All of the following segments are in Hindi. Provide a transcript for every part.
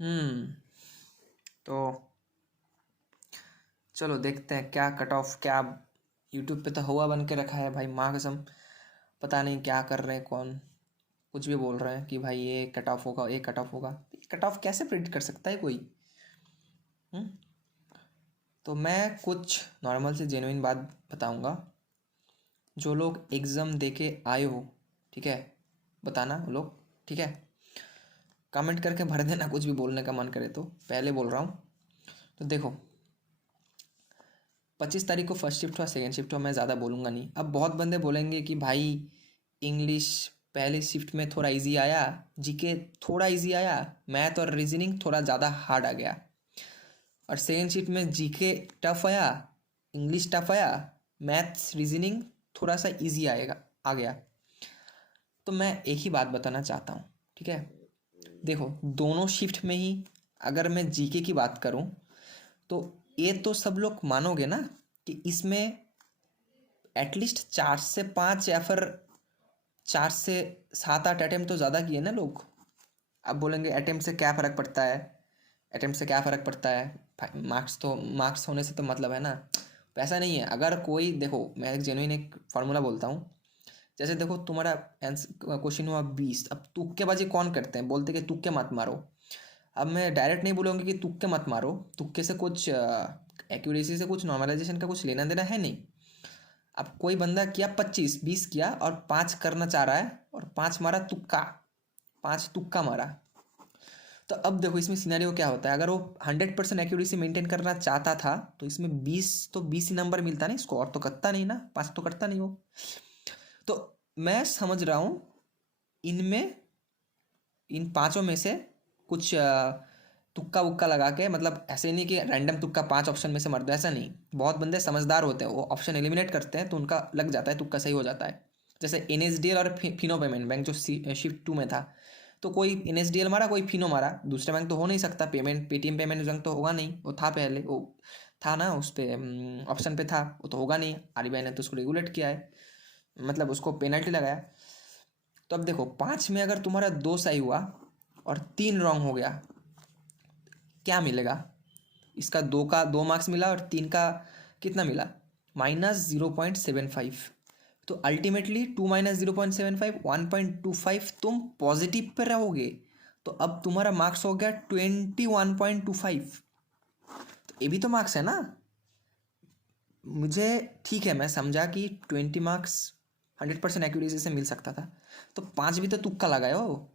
हम्म। तो चलो देखते हैं क्या कट ऑफ, क्या यूट्यूब पे तो हुआ बन के रखा है भाई, माँ कसम। पता नहीं क्या कर रहे हैं, कौन कुछ भी बोल रहे हैं कि भाई ये कट ऑफ होगा, ये कट ऑफ होगा। कट ऑफ कैसे प्रिडिक्ट कर सकता है कोई? हम्म। तो मैं कुछ नॉर्मल से जेन्युइन बात बताऊंगा। जो लोग एग्ज़ाम दे के आए हो, ठीक है, बताना वो लोग, ठीक है, कमेंट करके भर देना कुछ भी बोलने का मन करे तो। पहले बोल रहा हूँ, तो देखो, 25 तारीख को फर्स्ट शिफ्ट हुआ, सेकेंड शिफ्ट हुआ, मैं ज़्यादा बोलूँगा नहीं। अब बहुत बंदे बोलेंगे कि भाई इंग्लिश पहले शिफ्ट में थोड़ा इजी आया, जीके थोड़ा इजी आया, मैथ और रीजनिंग थोड़ा ज़्यादा हार्ड आ गया, और सेकेंड शिफ्ट में जीके टफ आया, इंग्लिश टफ आया, मैथ्स रीजनिंग थोड़ा सा इजी आएगा, आ गया। तो मैं एक ही बात बताना चाहता हूँ, ठीक है। देखो, दोनों शिफ्ट में ही अगर मैं जीके की बात करूँ, तो ये तो सब लोग मानोगे ना कि इसमें एटलीस्ट 4 से 5 या फिर 4 से 7 8 अटेम्प्ट तो ज़्यादा किए ना लोग। अब बोलेंगे अटेम्प्ट से क्या फ़र्क पड़ता है, अटेम्प्ट से क्या फ़र्क पड़ता है, मार्क्स तो मार्क्स होने से तो मतलब है ना। वैसा नहीं है। अगर कोई, देखो मैं एक जेन्युइन एक फार्मूला बोलता हूँ। जैसे देखो, तुम्हारा क्वेश्चन हुआ 20, अब तुक्केबाजी कौन करते हैं, बोलते कि तुक्के मत मारो। अब मैं डायरेक्ट नहीं बोलूँगी कि तुक्के मत मारो, तुक्के से कुछ एक्यूरेसी से कुछ नॉर्मलाइजेशन का कुछ लेना देना है नहीं। अब कोई बंदा किया 25 20 किया और 5 करना चाह रहा है, और 5 मारा तुक्का, 5 तुक्का मारा। तो अब देखो इसमें सिनेरियो क्या होता है। अगर वो 100% एक्यूरेसी मेंटेन करना चाहता था, तो इसमें 20 ही नंबर मिलता ना इसको, और तो करता नहीं ना, 5 तो करता नहीं वो। तो मैं समझ रहा हूँ इनमें, इन पांचों में से कुछ तुक्का वुक्का लगा के, मतलब ऐसे नहीं कि रैंडम तुक्का 5 ऑप्शन में से मर दो, ऐसा नहीं। बहुत बंदे समझदार होते हैं, वो ऑप्शन एलिमिनेट करते हैं तो उनका लग जाता है, तुक्का सही हो जाता है। जैसे एनएसडीएल और फिनो पेमेंट बैंक जो शिफ्ट 2 में था, तो कोई एनएसडीएल मारा, कोई फिनो मारा, दूसरे बैंक तो हो नहीं सकता, पेमेंट पेटीएम पेमेंट बैंक तो होगा नहीं, वो था पहले, वो था ना उस पर ऑप्शन पे था, वो तो होगा नहीं। आरबीआई ने तो उसको रेगुलेट किया है, मतलब उसको पेनल्टी लगाया। तो अब देखो, 5 में अगर तुम्हारा 2 सही हुआ और 3 रॉन्ग हो गया, क्या मिलेगा? इसका 2 का 2 मार्क्स मिला, और 3 का कितना मिला, -0.75। तो अल्टीमेटली 2 - 0.75 1.25 तुम पॉजिटिव पे रहोगे। तो अब तुम्हारा मार्क्स हो गया 21.25। तो ये भी तो मार्क्स है ना। मुझे ठीक है, मैं समझा कि 20 मार्क्स 100% एक्यूरेसी से मिल सकता था, तो 5 भी तो तुक्का लगाए हो।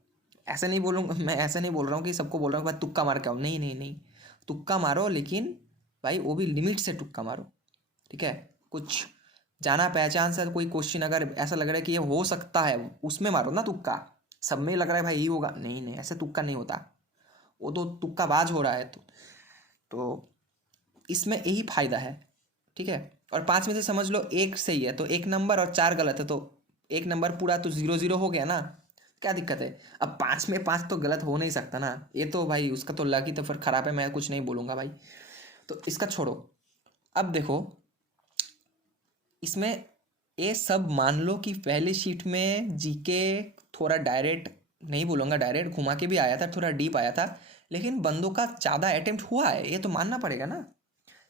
ऐसे नहीं बोलूँगा मैं, ऐसे नहीं बोल रहा हूँ कि सबको बोल रहा हूँ भाई तुक्का मार के आओ, नहीं नहीं नहीं। तुक्का मारो, लेकिन भाई वो भी लिमिट से तुक्का मारो, ठीक है। कुछ जाना पहचान से कोई क्वेश्चन अगर ऐसा लग रहा है कि ये हो सकता है, उसमें मारो ना तुक्का। सब में लग रहा है भाई यही होगा, नहीं नहीं, ऐसे तुक्का नहीं होता, वो तो तुक्काबाज हो रहा है। तो इसमें यही फायदा है, ठीक है। और 5 में से समझ लो एक सही है तो एक नंबर, और 4 गलत है तो एक नंबर पूरा, तो 0 0 हो गया ना। क्या दिक्कत है? अब 5 में 5 तो गलत हो नहीं सकता ना, ये तो भाई उसका तो लक ही तो फिर खराब है, मैं कुछ नहीं बोलूँगा भाई। तो इसका छोड़ो। अब देखो, इसमें ये सब मान लो कि पहली शीट में जीके थोड़ा डायरेक्ट, नहीं बोलूँगा डायरेक्ट, घुमा के भी आया था, थोड़ा डीप आया था, लेकिन बंदों का ज़्यादा अटेम्प्ट हुआ है, ये तो मानना पड़ेगा ना।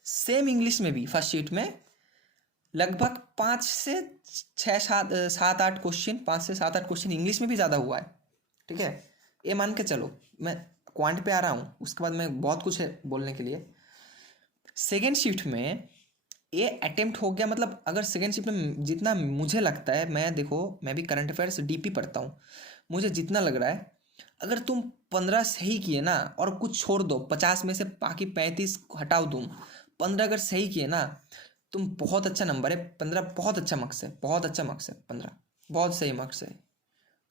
सेम इंग्लिश में भी फर्स्ट शीट में लगभग 5 से 7 8 क्वेश्चन इंग्लिश में भी ज़्यादा हुआ है, ठीक है। ये मान के चलो, मैं क्वांट पे आ रहा हूँ, उसके बाद मैं बहुत कुछ है बोलने के लिए। सेकेंड शिफ्ट में ये अटेम्प्ट हो गया, मतलब अगर सेकेंड शिफ्ट में जितना मुझे लगता है, मैं देखो मैं भी करंट अफेयर्स डीपी पढ़ता हूँ, मुझे जितना लग रहा है, अगर तुम 15 सही किए ना, और कुछ छोड़ दो, 50 में से बाकी 35 हटाओ, तुम 15 अगर सही किए ना, तुम बहुत अच्छा नंबर है 15, बहुत अच्छा मार्क्स है, बहुत अच्छा मार्क्स है 15, बहुत सही मार्क्स है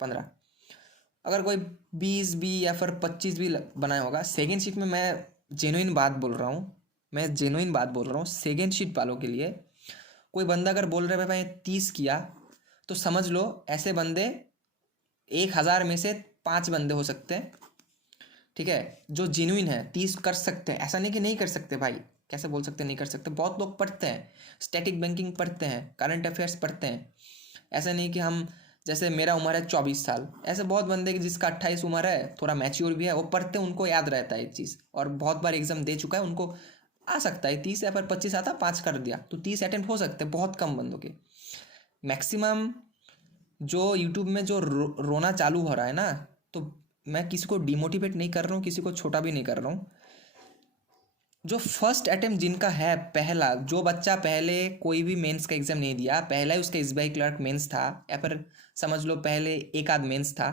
15। अगर कोई 20 भी या फिर 25 भी बनाया होगा सेकेंड शीट में, मैं जेन्युइन बात बोल रहा हूँ, मैं जेन्युइन बात बोल रहा हूँ सेकेंड शीट वालों के लिए। कोई बंदा अगर बोल रहा है भाई 30 किया, तो समझ लो ऐसे बंदे 1000 में से 5 बंदे हो सकते हैं, ठीक है, जो जेन्युइन है 30 कर सकते हैं। ऐसा नहीं कि नहीं कर सकते भाई, कैसे बोल सकते हैं नहीं कर सकते, बहुत लोग पढ़ते हैं, स्टैटिक बैंकिंग पढ़ते हैं, करंट अफेयर्स पढ़ते हैं। ऐसा नहीं कि हम जैसे मेरा उम्र है 24 साल, ऐसे बहुत बंदे की जिसका 28 उम्र है, थोड़ा मैच्योर भी है, वो पढ़ते उनको याद रहता है एक चीज़, और बहुत बार एग्जाम दे चुका है, उनको आ सकता है 30 या फिर 25 आता, 5 कर दिया तो 30 अटेम्प्ट हो सकते हैं, बहुत कम बंदों के। मैक्सिमम जो यूट्यूब में जो रोना चालू हो रहा है ना, तो मैं किसी को डिमोटिवेट नहीं कर रहा हूँ, किसी को छोटा भी नहीं कर रहा हूँ। जो फर्स्ट अटेम्प्ट जिनका है, पहला जो बच्चा पहले कोई भी मेंस का एग्जाम नहीं दिया, पहला ही उसका एसबीआई क्लर्क मेंस था, या फिर समझ लो पहले एक आध मेंस था,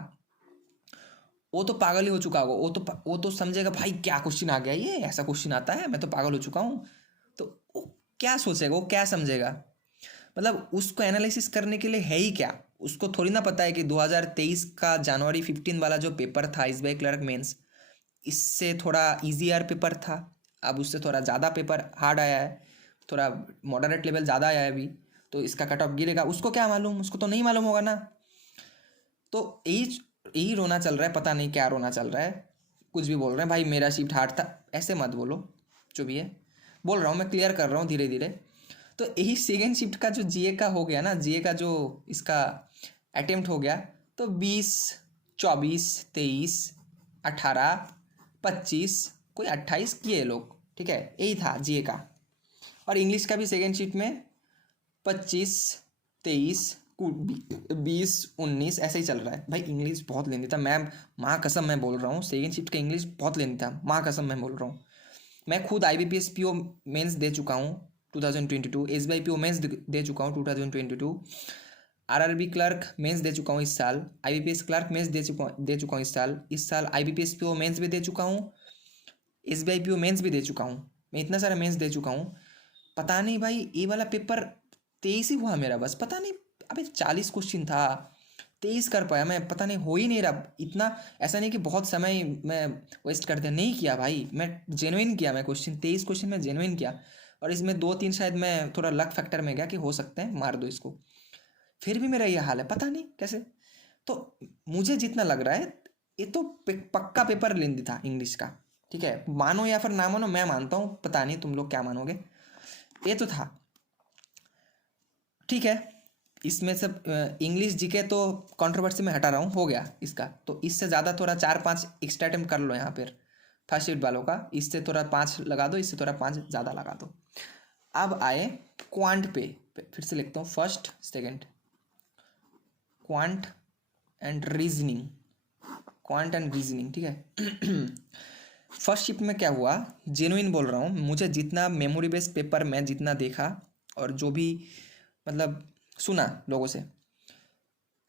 वो तो पागल ही हो चुका होगा। वो तो समझेगा भाई क्या क्वेश्चन आ गया, ये ऐसा क्वेश्चन आता है, मैं तो पागल हो चुका हूँ। तो वो क्या सोचेगा, वो क्या समझेगा, मतलब उसको एनालिसिस करने के लिए है ही क्या। उसको थोड़ी ना पता है कि 2023 का जनवरी 15 वाला जो पेपर था एसबीआई क्लर्क मेंस, इससे थोड़ा ईजीआर पेपर था, अब उससे थोड़ा ज़्यादा पेपर हार्ड आया है, थोड़ा मॉडरेट लेवल ज़्यादा आया है अभी, तो इसका कट ऑफ गिरेगा। उसको क्या मालूम, उसको तो नहीं मालूम होगा ना। तो यही यही रोना चल रहा है, पता नहीं क्या रोना चल रहा है। कुछ भी बोल रहे हैं भाई, मेरा शिफ्ट हार्ड था, ऐसे मत बोलो, जो भी है बोल रहा हूँ मैं, क्लियर कर रहा हूँ धीरे धीरे। तो यही सेकेंड शिफ्ट का जो जीए का हो गया ना, जीए का जो इसका अटेम्प्ट हो गया, तो 20, 24, 23, 18, 25, कोई 28 किए लोग, ठीक है, यही था जीए का। और इंग्लिश का भी सेकेंड शिफ्ट में 25, 23, 20, 19 ऐसे ही चल रहा है। भाई इंग्लिश बहुत लेंदी था, मैं माँ कसम मैं बोल रहा हूँ, सेकेंड शिफ्ट का इंग्लिश बहुत लेंदी था, माँ कसम मैं बोल रहा हूँ। मैं खुद IBPS PO मेंस दे चुका हूँ 2022, SBI PO मेंस दे चुका हूँ 2022, RRB क्लर्क मेंस दे चुका हूँ इस साल, IBPS क्लर्क मेंस दे चुका हूँ इस साल IBPS PO मेंस भी दे चुका हूँ, SBI PO मेंस भी दे चुका हूँ, मैं इतना सारा मेंस दे चुका हूँ। पता नहीं भाई ये वाला पेपर 23 ही हुआ मेरा, बस पता नहीं, अबे 40 क्वेश्चन था, 23 कर पाया मैं, पता नहीं हो ही नहीं रहा इतना। ऐसा नहीं कि बहुत समय मैं वेस्ट कर दिया, नहीं किया भाई, मैं जेन्युइन किया, मैं क्वेश्चन 23 क्वेश्चन में जेन्युइन किया, और इसमें 2-3 शायद मैं थोड़ा लक फैक्टर में गया कि हो सकते हैं मार दो इसको, फिर भी मेरा ये हाल है, पता नहीं कैसे। तो मुझे जितना लग रहा है ये तो पक्का पेपर लेंदी था इंग्लिश का, ठीक है, मानो या फिर ना मानो, मैं मानता हूँ, पता नहीं तुम लोग क्या मानोगे, ये तो था, ठीक है। इसमें सब इंग्लिश जीके तो कंट्रोवर्सी में हटा रहा हूँ, हो गया इसका, तो इससे ज़्यादा थोड़ा 4-5 एक्स्ट्रा अटेम्प्ट कर लो यहाँ पर फर्स्ट शिफ्ट वालों का, इससे थोड़ा 5 लगा दो, इससे थोड़ा 5 ज़्यादा लगा दो। अब आए क्वांट पे, फिर से लिखता हूँ first second, quant and reasoning, quant and reasoning, ठीक है। फर्स्ट शिफ्ट में क्या हुआ, जेन्युइन बोल रहा हूँ, मुझे जितना मेमोरी बेस्ड पेपर मैं जितना देखा और जो भी मतलब सुना लोगों से,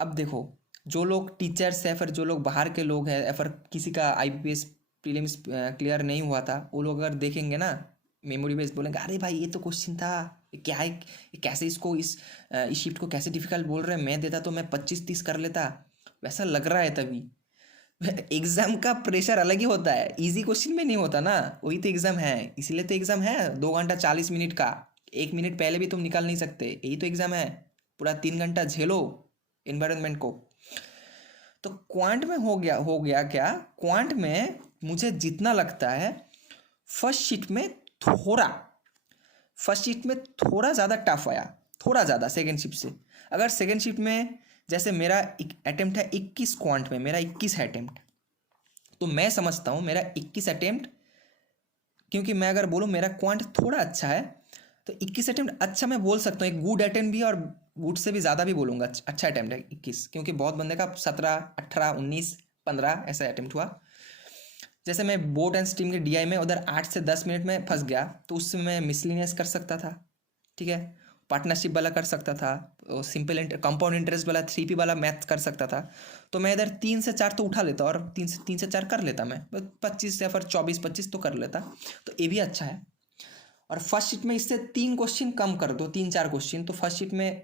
अब देखो जो लोग टीचर्स है, फिर जो लोग बाहर के लोग हैं, या फिर किसी का IBPS प्रीलिम्स क्लियर नहीं हुआ था, वो लोग अगर देखेंगे ना मेमोरी बेस्ड, बोलेंगे अरे भाई ये तो क्वेश्चन था, ये क्या है, ये कैसे इसको इस शिफ्ट को कैसे डिफिकल्ट बोल रहे हैं, मैं देता तो मैं 25-30 कर लेता, वैसा लग रहा है तभी। एग्जाम का प्रेशर अलग ही होता है, इजी क्वेश्चन में नहीं होता ना, वही तो एग्जाम है, इसलिए तो एग्जाम है 2 घंटा 40 मिनट का, 1 मिनट पहले भी तुम निकाल नहीं सकते, यही तो एग्जाम है, पूरा 3 घंटा झेलो इन्वायरमेंट को। तो क्वांट में हो गया क्या, क्वांट में मुझे जितना लगता है फर्स्ट शीट में थोड़ा फर्स्ट शीट में थोड़ा ज़्यादा टफ आया, थोड़ा ज़्यादा सेकेंड शिफ्ट से। अगर सेकेंड शिफ्ट में जैसे मेरा अटेम्प्ट है 21 क्वांट में, मेरा 21 है अटेम्प्ट, तो मैं समझता हूँ मेरा 21 अटेम्प्ट, क्योंकि मैं अगर बोलूँ मेरा क्वांट थोड़ा अच्छा है, तो 21 अटेम्प्ट अच्छा मैं बोल सकता हूँ, एक गुड अटेम्प्ट भी, और गुड से भी ज़्यादा भी बोलूँगा, अच्छा अटेम्प्ट है 21, क्योंकि बहुत बंदे का 17, 18, 19, 15 ऐसा अटेम्प्ट हुआ। जैसे मैं बोट एंड स्ट्रीम के DI में उधर 8 से 10 मिनट में फंस गया, तो उससे मैं मिसलिनियस कर सकता था, ठीक है, पार्टनरशिप वाला कर सकता था, सिंपल कंपाउंड इंटरेस्ट वाला 3P वाला मैथ कर सकता था, तो मैं इधर 3 से 4 तो उठा लेता, और 3 से 4 कर लेता, मैं 25 या फिर 24-25 तो कर लेता, तो ये भी अच्छा है। और फर्स्ट शीट में इससे 3 क्वेश्चन कम कर दो, 3-4 क्वेश्चन, तो फर्स्ट शीट में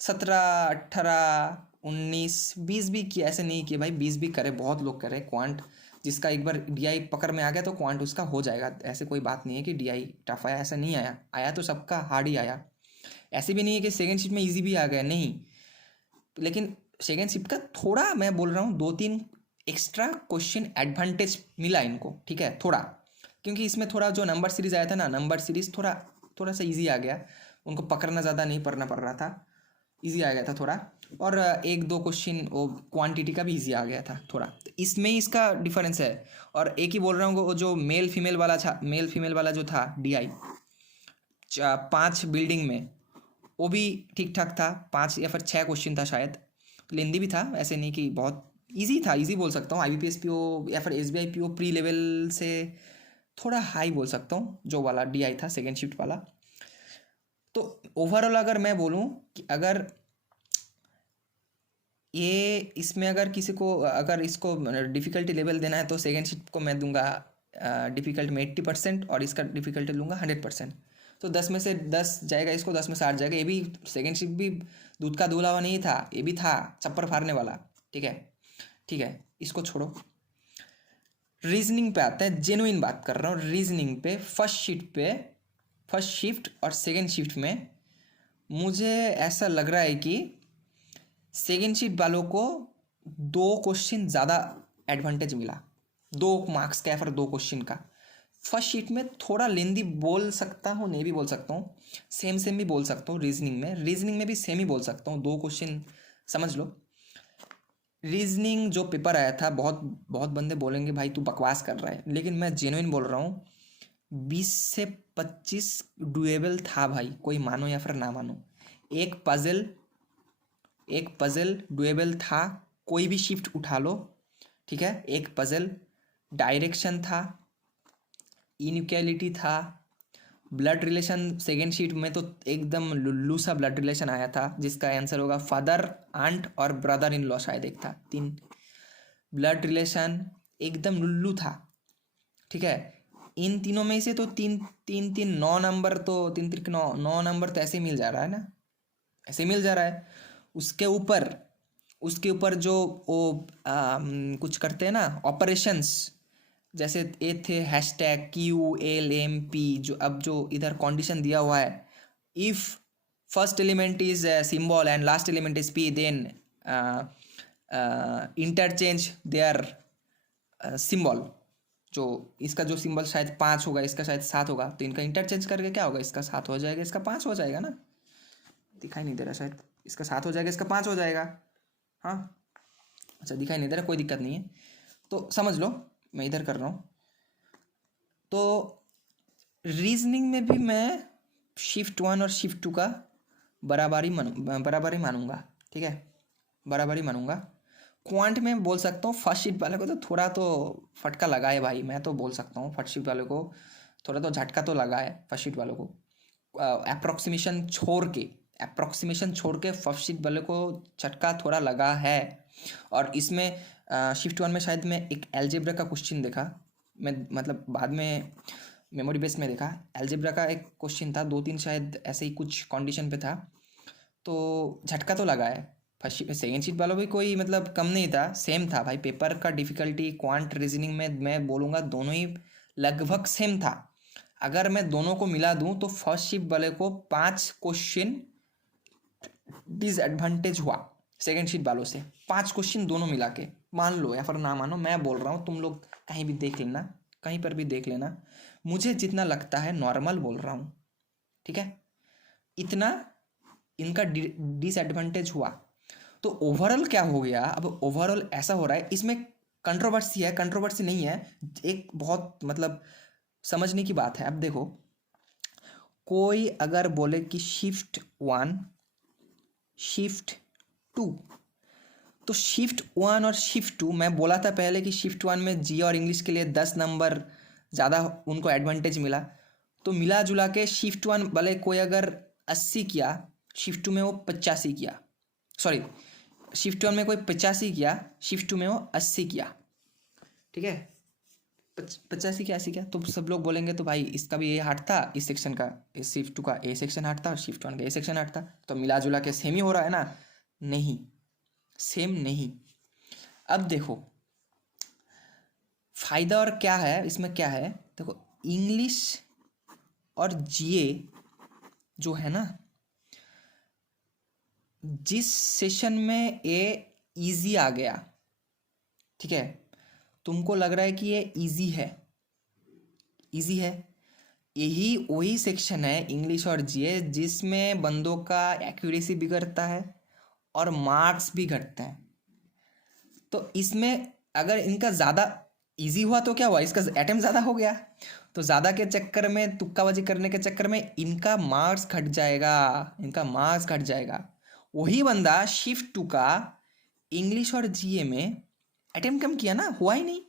17, 18, 19, 20 भी किया, ऐसे नहीं किए भाई, 20 भी करे, बहुत लोग करे क्वांट, जिसका एक बार DI पकड़ में आ गया तो क्वांट उसका हो जाएगा, ऐसे कोई बात नहीं है कि DI टफ आया, ऐसा नहीं आया, आया तो सबका हार्ड ही आया, ऐसे भी नहीं है कि सेकेंड शिफ्ट में इजी भी आ गया, नहीं, लेकिन सेकेंड शिफ्ट का थोड़ा मैं बोल रहा हूँ 2-3 एक्स्ट्रा क्वेश्चन एडवांटेज मिला इनको, ठीक है, थोड़ा, क्योंकि इसमें थोड़ा जो नंबर सीरीज आया था ना, नंबर सीरीज थोड़ा सा इजी आ गया, उनको पकड़ना ज़्यादा नहीं पड़ना पड़ रहा था, इजी आ गया था थोड़ा। और एक दो क्वेश्चन वो क्वांटिटी का भी इजी आ गया था थोड़ा, तो इसमें ही इसका डिफरेंस है। और एक ही बोल रहा हूँ, वो जो मेल फीमेल वाला था, मेल फीमेल वाला जो था DI 5 बिल्डिंग में, वो भी ठीक ठाक था, 5 या फिर 6 क्वेश्चन था शायद, तो लेंदी भी था, ऐसे नहीं कि बहुत इजी था, इजी बोल सकता हूँ। IBPS PO या फिर SBI PO प्री लेवल से थोड़ा हाई बोल सकता हूँ, जो वाला DI था सेकेंड शिफ्ट वाला। तो ओवरऑल अगर मैं बोलूँ कि अगर ये इसमें अगर किसी को अगर इसको डिफ़िकल्टी लेवल देना है तो सेकेंड शिफ्ट को मैं दूंगा डिफ़िकल्ट में 80% और इसका डिफ़िकल्टी लूँगा 100%। तो 10 में से 10 जाएगा, इसको 10 में से 8 जाएगा। ये भी सेकेंड शिफ्ट भी दूध का दूल्हा हुआ नहीं था, ये भी था चप्पर फाड़ने वाला। ठीक है, ठीक है, इसको छोड़ो। रीजनिंग पे आते हैं, जेन्युइन बात कर रहा हूँ। रीजनिंग पे फर्स्ट शिफ्ट और सेकेंड शिफ्ट में मुझे ऐसा लग रहा है कि सेकेंड शिफ्ट वालों को 2 क्वेश्चन ज़्यादा एडवांटेज मिला, 2 मार्क्स का या फिर 2 क्वेश्चन का। फर्स्ट शीट में थोड़ा लेंदी बोल सकता हूँ, नहीं भी बोल सकता हूँ, सेम भी बोल सकता हूँ। रीजनिंग में भी सेम ही बोल सकता हूँ, 2 क्वेश्चन समझ लो। रीजनिंग जो पेपर आया था, बहुत बहुत बंदे बोलेंगे भाई तू बकवास कर रहा है, लेकिन मैं जेन्युइन बोल रहा हूँ, 20 से 25 डुएबल था भाई, कोई मानो या फिर ना मानो। एक पजल डुएबल था, कोई भी शिफ्ट उठा लो, ठीक है। एक पजल, डायरेक्शन था, इनइक्वालिटी था, ब्लड रिलेशन सेकेंड शीट में तो एकदम लुल्लू सा ब्लड रिलेशन आया था, जिसका आंसर होगा फादर, आंट और ब्रदर इन लॉ, शायद एक था, 3 ब्लड रिलेशन एकदम लुल्लू था। ठीक है, इन तीनों में से तो तीन तीन तीन 9 नंबर, तो 3 3 9 नंबर तो ऐसे ही मिल जा रहा है ना, ऐसे मिल जा रहा है। उसके ऊपर जो वो कुछ करते हैं ना ऑपरेशंस, जैसे ए थे #QLMP, जो अब जो इधर कंडीशन दिया हुआ है, if first element is symbol and last element is P, then interchange their symbol. जो इसका जो सिंबल शायद 5 होगा, इसका शायद 7 होगा, तो इनका इंटरचेंज करके क्या होगा, इसका 7 हो जाएगा, इसका 5 हो जाएगा ना, दिखाई नहीं दे रहा शायद, इसका 7 हो जाएगा, इसका 5 हो जाएगा। हाँ, अच्छा दिखाई नहीं दे रहा, कोई दिक्कत नहीं है, तो समझ लो मैं इधर कर रहा हूँ। तो रीजनिंग में भी मैं शिफ्ट 1 और शिफ्ट 2 का बराबरी मानूंगा, ठीक है, बराबरी मानूंगा। क्वांट में बोल सकता हूँ फर्स्ट शिफ्ट वाले को तो थोड़ा तो फटका लगा है भाई, मैं तो बोल सकता हूँ फर्स्ट शिफ्ट वाले को थोड़ा तो झटका तो लगा है फर्स्ट शिफ्ट वालों को। अप्रोक्सीमेशन छोड़ के फर्स्ट शिफ्ट वाले को झटका थोड़ा लगा है। और इसमें शिफ्ट 1 में शायद मैं एक एलजेब्रा का क्वेश्चन देखा, मैं मतलब बाद में मेमोरी बेस में देखा, एलजेब्रा का एक क्वेश्चन था, 2 3 शायद ऐसे ही कुछ कंडीशन पे था, तो झटका तो लगा है। फर्स्ट सेकेंड शीट वालों भी कोई मतलब कम नहीं था, सेम था भाई। पेपर का डिफ़िकल्टी क्वांट रीजनिंग में मैं बोलूँगा दोनों ही लगभग सेम था। अगर मैं दोनों को मिला दूं तो फर्स्ट शिफ्ट वाले को 5 क्वेश्चन डिसएडवांटेज हुआ सेकेंड शिफ्ट वालों से, 5 क्वेश्चन दोनों मिला के। मान लो या फिर ना मानो, मैं बोल रहा हूँ, तुम लोग कहीं भी देख लेना, कहीं पर भी देख लेना, मुझे जितना लगता है नॉर्मल बोल रहा हूँ, ठीक है, इतना इनका डिसएडवांटेज हुआ। तो ओवरऑल क्या हो गया, अब ओवरऑल ऐसा हो रहा है, इसमें कंट्रोवर्सी है, कंट्रोवर्सी नहीं है, एक बहुत मतलब समझने की बात है। अब देखो, कोई अगर बोले कि शिफ्ट 1 शिफ्ट 2, तो शिफ्ट 1 और शिफ्ट 2, मैं बोला था पहले कि शिफ्ट 1 में जी और इंग्लिश के लिए 10 नंबर ज़्यादा उनको एडवांटेज मिला, तो मिला जुला के शिफ्ट 1 वाले कोई अगर 80 किया, शिफ्ट 2 में वो 85 किया, सॉरी शिफ्ट 1 में कोई 85 किया, शिफ्ट 2 में वो 80 किया, ठीक है, 85 क्या 80 क्या, तो सब लोग बोलेंगे तो भाई इसका भी ये हार्ड था, इस सेक्शन का, इस शिफ्ट 2 का ए सेक्शन हार्ड था और शिफ्ट 1 का ए सेक्शन हार्ड था, तो मिला जुला के सेम ही हो रहा है ना। नहीं, सेम नहीं। अब देखो फायदा और क्या है इसमें, क्या है देखो, इंग्लिश और जीए जो है ना, जिस सेशन में ये इजी आ गया, ठीक है, तुमको लग रहा है कि ये इजी है, इजी है, यही वही सेक्शन है इंग्लिश और जीए जिसमें बंदों का एक्यूरेसी बिगड़ता है और मार्क्स भी घटते हैं। तो इसमें अगर इनका ज़्यादा इजी हुआ तो क्या हुआ, इसका अटेम्प्ट ज़्यादा हो गया, तो ज़्यादा के चक्कर में, तुक्काबाजी करने के चक्कर में इनका मार्क्स घट जाएगा, इनका मार्क्स घट जाएगा। वही बंदा शिफ्ट टू का इंग्लिश और जीए में अटेम्प्ट कम किया ना, हुआ ही नहीं,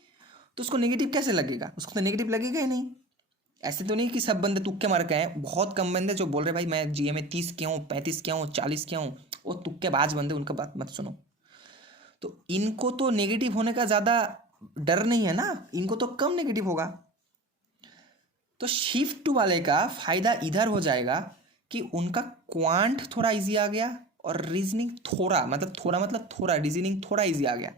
तो उसको नेगेटिव कैसे लगेगा, उसको तो नेगेटिव लगेगा ही नहीं। ऐसे तो नहीं कि सब बंदे तुक्के मार के हैं, बहुत कम बंदे जो बोल रहे भाई मैं जीए में 30 किया हूँ, 35 किया हूँ, 40 किया हूँ, वो तुक्केबाज बंदे, उनका बात मत सुनो। तो इनको तो नेगेटिव होने का ज़्यादा डर नहीं है ना, इनको तो कम नेगेटिव होगा। तो शिफ्ट टू वाले का फायदा इधर हो जाएगा कि उनका क्वांट थोड़ा इजी आ गया और रीजनिंग थोड़ा मतलब थोड़ा रीजनिंग थोड़ा इजी आ गया।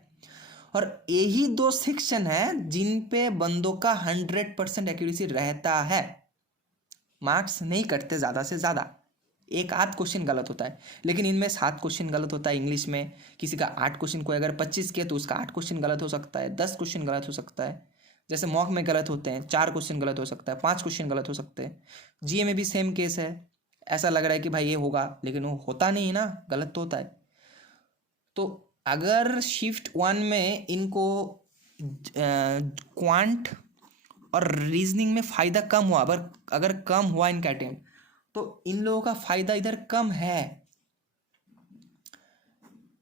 और यही दो सेक्शन है जिन पे बंदों का 100% एक्यूरेसी रहता है, मार्क्स नहीं कटते ज़्यादा से ज़्यादा, एक आध क्वेश्चन गलत होता है, लेकिन इनमें 7 क्वेश्चन गलत होता है इंग्लिश में, किसी का 8 क्वेश्चन, कोई अगर 25 किया तो उसका 8 क्वेश्चन गलत हो सकता है, 10 क्वेश्चन गलत हो सकता है। जैसे मॉक में गलत होते हैं, 4 क्वेश्चन गलत हो सकता है, 5 क्वेश्चन गलत हो सकते हैं। जीए में भी सेम केस है, ऐसा लग रहा है कि भाई ये होगा, लेकिन वो होता नहीं है ना, गलत तो होता है। तो अगर शिफ्ट 1 में इनको क्वांट और रीजनिंग में फ़ायदा कम हुआ, अगर कम हुआ इनका अटेम्प्ट, तो इन लोगों का फ़ायदा इधर कम है।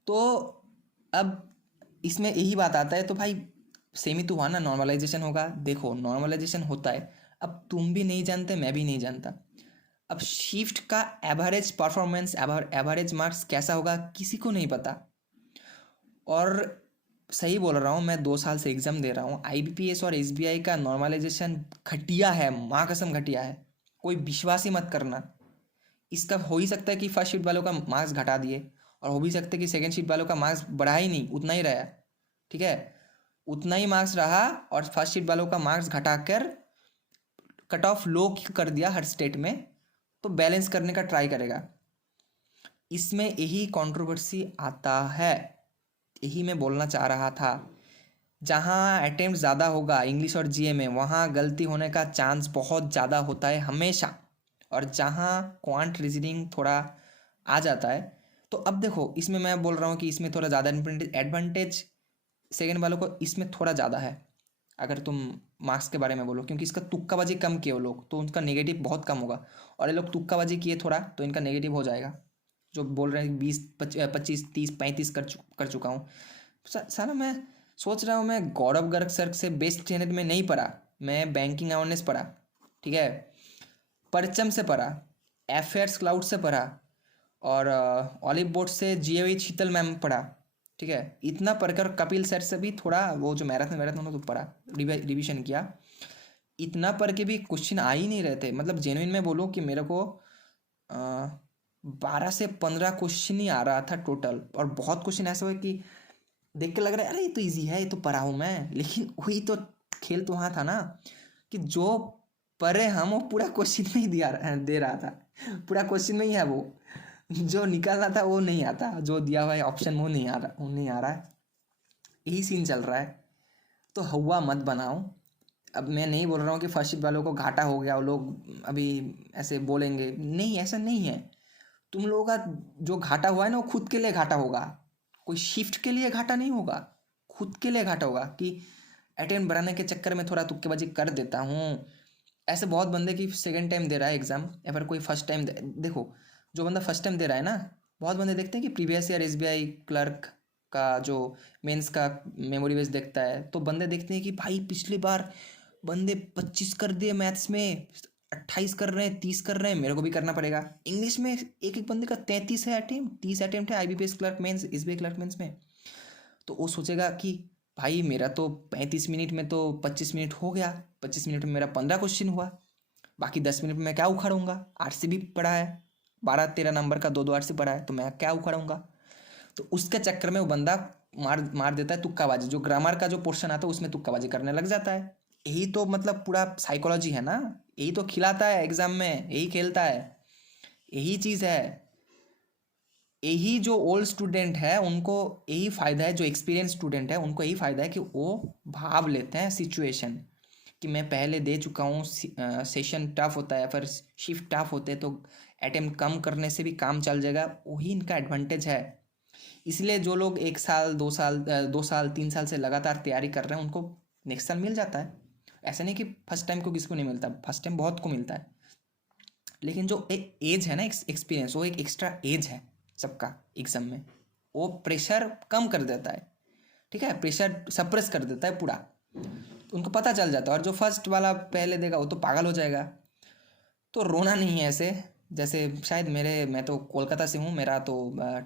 तो अब इसमें यही बात आता है, तो भाई सेमी तो हुआ ना, नॉर्मलाइजेशन होगा। देखो नॉर्मलाइजेशन होता है, अब तुम भी नहीं जानते, मैं भी नहीं जानता। अब शिफ्ट का एवरेज परफॉर्मेंस, एवरेज मार्क्स कैसा होगा किसी को नहीं पता। और सही बोल रहा हूँ, मैं 2 साल से एग्ज़ाम दे रहा हूँ, आईबीपीएस और एसबीआई का नॉर्मलाइजेशन घटिया है, माँ कसम घटिया है, कोई विश्वास ही मत करना। इसका हो ही सकता है कि फर्स्ट शीट वालों का मार्क्स घटा दिए, और हो भी सकता है कि सेकंड शीट वालों का मार्क्स बढ़ा ही नहीं, उतना ही रहा, ठीक है, उतना ही मार्क्स रहा, और फर्स्ट शीट वालों का मार्क्स घटाकर कट ऑफ लो कर दिया हर स्टेट में, तो बैलेंस करने का ट्राई करेगा। इसमें यही कंट्रोवर्सी आता है, यही मैं बोलना चाह रहा था। जहाँ अटेम्प्ट ज़्यादा होगा इंग्लिश और जीए में, वहाँ गलती होने का चांस बहुत ज़्यादा होता है हमेशा। और जहाँ क्वांट रीजनिंग थोड़ा आ जाता है, तो अब देखो इसमें मैं बोल रहा हूँ कि इसमें थोड़ा ज़्यादा एडवांटेज सेकेंड वालों को इसमें थोड़ा ज़्यादा है, अगर तुम मार्क्स के बारे में बोलो, क्योंकि इसका तुक्काबाजी कम किए वो लोग, तो उनका नेगेटिव बहुत कम होगा। और ये लोग तुक्काबाजी किए थोड़ा, तो इनका नेगेटिव हो जाएगा। जो बोल रहे हैं 20 25 30 35 कर चुका हूँ, साला मैं सोच रहा हूँ, मैं गौरव गर्ग सर से बेस्ट ट्रेनर में नहीं पढ़ा, मैं बैंकिंग अवेयरनेस पढ़ा, ठीक है, परचम से पढ़ा, एफेयर्स क्लाउड से पढ़ा, और ऑलिव बोर्ड से जीएवी शीतल मैम पढ़ा, ठीक है, इतना पढ़कर कपिल सर से भी थोड़ा वो जो मैराथन तो पढ़ा, रिवीजन किया। इतना पढ़ के भी क्वेश्चन आ ही नहीं रहे थे, मतलब जेन्युइन में बोलूँ कि मेरे को 12 से 15 क्वेश्चन ही आ रहा था टोटल। और बहुत क्वेश्चन ऐसे हुए कि देख के लग रहा है अरे ये तो इजी है, ये तो पढ़ा हूँ मैं, लेकिन वही तो खेल तो वहाँ था ना, कि जो पढ़े हम वो पूरा क्वेश्चन में ही दे रहा था, पूरा क्वेश्चन में ही है वो, जो निकालना था वो नहीं आता, जो दिया हुआ है ऑप्शन वो नहीं आ रहा है। यही सीन चल रहा है। तो हवा मत बनाओ। अब मैं नहीं बोल रहा हूँ कि फर्स्ट शिफ्ट वालों को घाटा हो गया, वो लोग अभी ऐसे बोलेंगे, नहीं ऐसा नहीं है। तुम लोगों का जो घाटा हुआ है ना, वो खुद के लिए घाटा होगा, कोई शिफ्ट के लिए घाटा नहीं होगा, खुद के लिए घाटा होगा कि अटेम्प्ट बढ़ाने के चक्कर में थोड़ा तुक्केबाजी कर देता हूँ। ऐसे बहुत बंदे की सेकंड टाइम दे रहा है एग्ज़ाम, या फिर कोई फर्स्ट टाइम देखो, जो बंदा फर्स्ट टाइम दे रहा है ना, बहुत बंदे देखते हैं कि प्रीवियस ईयर एसबीआई क्लर्क का जो मेंस का मेमोरी बेस देखता है, तो बंदे देखते हैं कि भाई पिछली बार बंदे 25 कर दिए मैथ्स में, 28 कर रहे हैं, 30 कर रहे हैं, मेरे को भी करना पड़ेगा। इंग्लिश में एक एक बंदे का 33 है अटेम्प्ट, 30 अटेम्प्ट है IBPS clerk mains, SBI clerk mains में। तो वो सोचेगा कि भाई मेरा तो 35 मिनट में तो 25 मिनट हो गया, 25 मिनट में मेरा 15 क्वेश्चन हुआ, बाकी 10 मिनट में मैं क्या उखाड़ूंगा, आरसी भी पढ़ा है, 12-13 नंबर का 2-2 आरसी पढ़ा है, तो मैं क्या उखाड़ूंगा। तो उसके चक्कर में वो बंदा मार देता है तुक्काबाजी, जो ग्रामर का जो पोर्शन आता है उसमें तुक्काबाजी करने लग जाता है। यही तो मतलब पूरा साइकोलॉजी है ना, यही तो खिलाता है एग्जाम में, यही खेलता है, यही चीज़ है। यही जो ओल्ड स्टूडेंट है उनको यही फ़ायदा है, जो एक्सपीरियंस स्टूडेंट है उनको यही फ़ायदा है कि वो भाव लेते हैं सिचुएशन, कि मैं पहले दे चुका हूँ, सेशन टफ होता है, फिर शिफ्ट टफ होते हैं, तो अटेम्प्ट कम करने से भी काम चल जाएगा, वही इनका एडवांटेज है। इसलिए जो लोग 1 साल 2 साल 2 साल 3 साल से लगातार तैयारी कर रहे हैं उनको नेक्स्ट साल मिल जाता है। ऐसा नहीं कि फर्स्ट टाइम को किसको नहीं मिलता, फर्स्ट टाइम बहुत को मिलता है। लेकिन जो एक एज है ना, एक्सपीरियंस, वो एक एक्स्ट्रा एज है सबका एग्जाम में, वो प्रेशर कम कर देता है। ठीक है, प्रेशर सप्रेस कर देता है पूरा, उनको पता चल जाता है। और जो फर्स्ट वाला पहले देगा वो तो पागल हो जाएगा। तो रोना नहीं है ऐसे, जैसे शायद मैं तो कोलकाता से हूँ, मेरा तो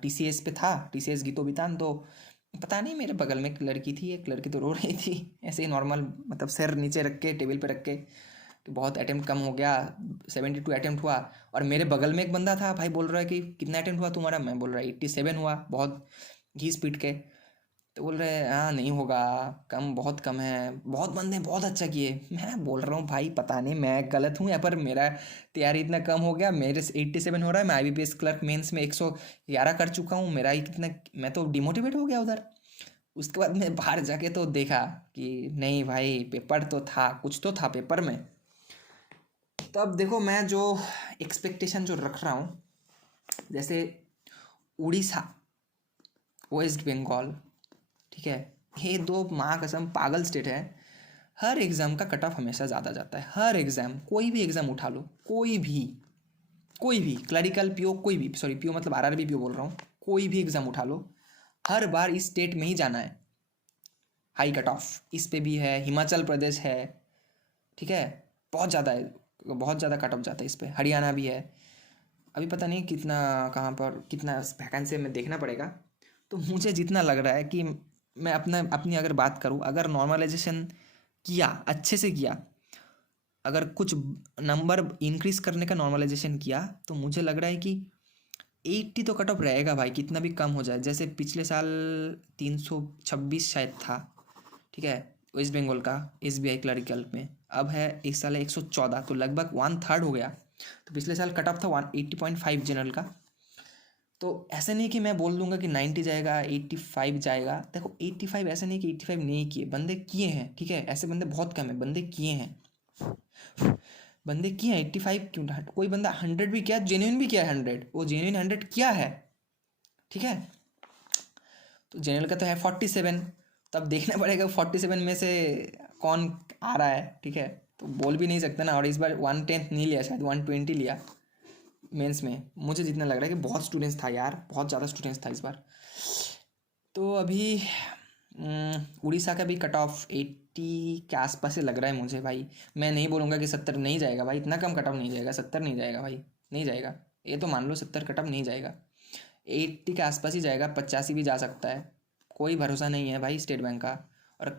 TCS पे था, TCS गीतो बितान। तो पता नहीं, मेरे बगल में एक लड़की तो रो रही थी ऐसे ही नॉर्मल, मतलब सिर नीचे रख के टेबल पे रख के कि बहुत अटेम्प्ट कम हो गया, 72 अटेम्प्ट हुआ। और मेरे बगल में एक बंदा था भाई, बोल रहा है कि कितना अटेम्प्ट हुआ तुम्हारा, मैं बोल रहा है 87 हुआ, बहुत घीस पीट के। तो बोल रहे हैं हाँ नहीं होगा, कम, बहुत कम है, बहुत बंदे बहुत अच्छा किए। मैं बोल रहा हूँ भाई पता नहीं मैं गलत हूँ या पर मेरा तैयारी इतना कम हो गया, मेरे से 87 हो रहा है। मैं IBPS क्लर्क मेंस में 111 कर चुका हूँ, मेरा ही कितना, मैं तो डिमोटिवेट हो गया उधर। उसके बाद मैं बाहर जाके तो देखा कि नहीं भाई, पेपर तो था, कुछ तो था पेपर में। तो अब देखो, मैं जो एक्सपेक्टेशन जो रख रहा हूँ, जैसे उड़ीसा, वेस्ट बंगाल, ठीक है, ये दो माँ कसम पागल स्टेट है। हर एग्ज़ाम का कट ऑफ हमेशा ज़्यादा जाता है, हर एग्ज़ाम, कोई भी एग्ज़ाम उठा लो, कोई भी क्लरिकल पीओ, कोई भी, सॉरी पीओ मतलब RRB पीओ बोल रहा हूँ, कोई भी एग्ज़ाम उठा लो, हर बार इस स्टेट में ही जाना है। हाई कट ऑफ इस पे भी है, हिमाचल प्रदेश है, ठीक है, बहुत ज़्यादा है, बहुत ज़्यादा कट ऑफ जाता है इस पे। हरियाणा भी है। अभी पता नहीं कितना, कहाँ पर कितना वैकेंसी में देखना पड़ेगा। तो मुझे जितना लग रहा है कि मैं अपनी अगर बात करूँ, अगर नॉर्मलाइजेशन किया, अच्छे से किया, अगर कुछ नंबर इंक्रीज करने का नॉर्मलाइजेशन किया, तो मुझे लग रहा है कि 80 तो कट ऑफ रहेगा भाई, कितना भी कम हो जाए। जैसे पिछले साल 326 शायद था, ठीक है, वेस्ट बंगाल का SBI क्लरिकल में, अब है इस साल 114, तो लगभग 1/3 हो गया। तो पिछले साल कट ऑफ था 180.5 जनरल का। तो ऐसे नहीं कि मैं बोल दूंगा कि 90 जाएगा, 85 जाएगा। देखो 85, ऐसे नहीं कि 85 नहीं किए, बंदे किए हैं, ठीक है, ऐसे बंदे बहुत कम है, बंदे किए हैं, बंदे किए हैं। 85 क्यों, कोई बंदा 100 भी किया, जेन्युइन भी किया है 100, वो जेन्युइन 100 किया है, ठीक है। तो जेन्युइन का तो है 47, तो अब देखना पड़ेगा 47 में से कौन आ रहा है, ठीक है। तो बोल भी नहीं सकते ना। और इस बार 1/10 नहीं लिया, शायद 120 लिया मेंस में, मुझे जितना लग रहा है कि बहुत स्टूडेंट्स था यार, बहुत ज़्यादा स्टूडेंट्स था इस बार। तो अभी उड़ीसा का भी कट ऑफ 80 के आसपास से लग रहा है मुझे भाई। मैं नहीं बोलूँगा कि 70 नहीं जाएगा भाई, इतना कम कट ऑफ नहीं जाएगा, 70 नहीं जाएगा भाई, नहीं जाएगा, ये तो मान लो 70 कट ऑफ नहीं जाएगा, 80 के आसपास ही जाएगा, 85 भी जा सकता है, कोई भरोसा नहीं है भाई स्टेट बैंक का। और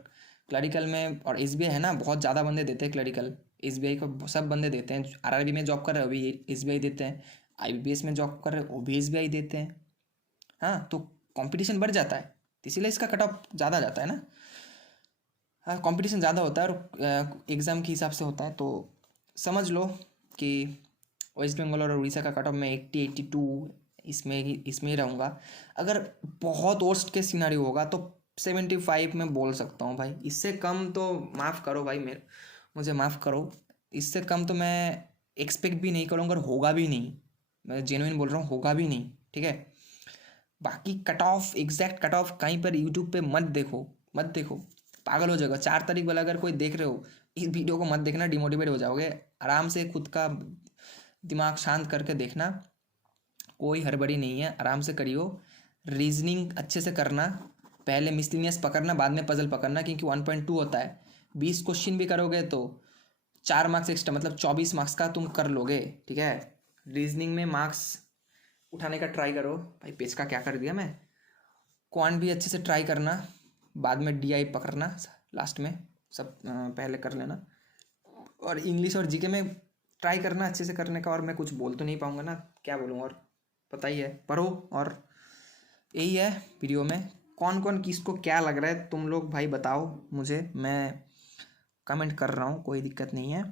क्लरिकल में और SBI है ना, बहुत ज़्यादा बंदे देते हैं क्लरिकल, SBI को सब बंदे देते हैं। RRB में जॉब कर रहे हो अभी SBI देते हैं, IBPS में जॉब कर रहे हो वो भी SBI देते हैं। हाँ, तो कंपटीशन बढ़ जाता है, इसीलिए इसका कट ऑफ ज़्यादा जाता है ना। हाँ, कंपटीशन ज़्यादा होता है और एग्ज़ाम के हिसाब से होता है। तो समझ लो कि वेस्ट बंगाल और उड़ीसा का कट ऑफ में 80-82 इसमें ही रहूँगा। अगर बहुत वर्स्ट केस सिनेरियो होगा तो 75 में बोल सकता हूँ भाई, इससे कम तो माफ़ करो भाई, मुझे माफ़ करो, इससे कम तो मैं एक्सपेक्ट भी नहीं करूँगा और होगा भी नहीं, मैं जेन्युइन बोल रहा हूँ, होगा भी नहीं, ठीक है। बाकी cut off, exact cut off कहीं पर यूट्यूब पे मत देखो, मत देखो, पागल हो जाएगा। 4 तारीख वाला अगर कोई देख रहे हो, इस वीडियो को मत देखना, डिमोटिवेट हो जाओगे। आराम से खुद का दिमाग शांत करके देखना, कोई हड़बड़ी नहीं है, आराम से करियो। रीजनिंग अच्छे से करना, पहले मिसलिनियस पकड़ना, बाद में पजल पकड़ना, क्योंकि 1.2 होता है, 20 क्वेश्चन भी करोगे तो 4 मार्क्स एक्स्ट्रा, मतलब 24 मार्क्स का तुम कर लोगे, ठीक है। रीजनिंग में मार्क्स उठाने का ट्राई करो भाई। पेज का क्या कर दिया मैं। क्वांट भी अच्छे से ट्राई करना, बाद में DI पकड़ना लास्ट में, सब पहले कर लेना। और इंग्लिश और GK में ट्राई करना अच्छे से करने का। और मैं कुछ बोल तो नहीं पाऊँगा ना, क्या बोलूँ, और पता ही है, पढ़ो। और यही है वीडियो में, कौन कौन किसको क्या लग रहा है तुम लोग भाई बताओ मुझे, मैं कमेंट कर रहा हूँ, कोई दिक्कत नहीं है।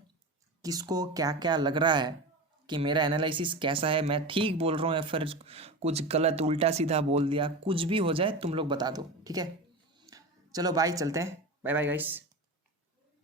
किसको क्या क्या लग रहा है कि मेरा एनालिसिस कैसा है, मैं ठीक बोल रहा हूँ या फिर कुछ गलत उल्टा सीधा बोल दिया, कुछ भी हो जाए तुम लोग बता दो, ठीक है। चलो बाय, चलते हैं, बाय बाय गाइस।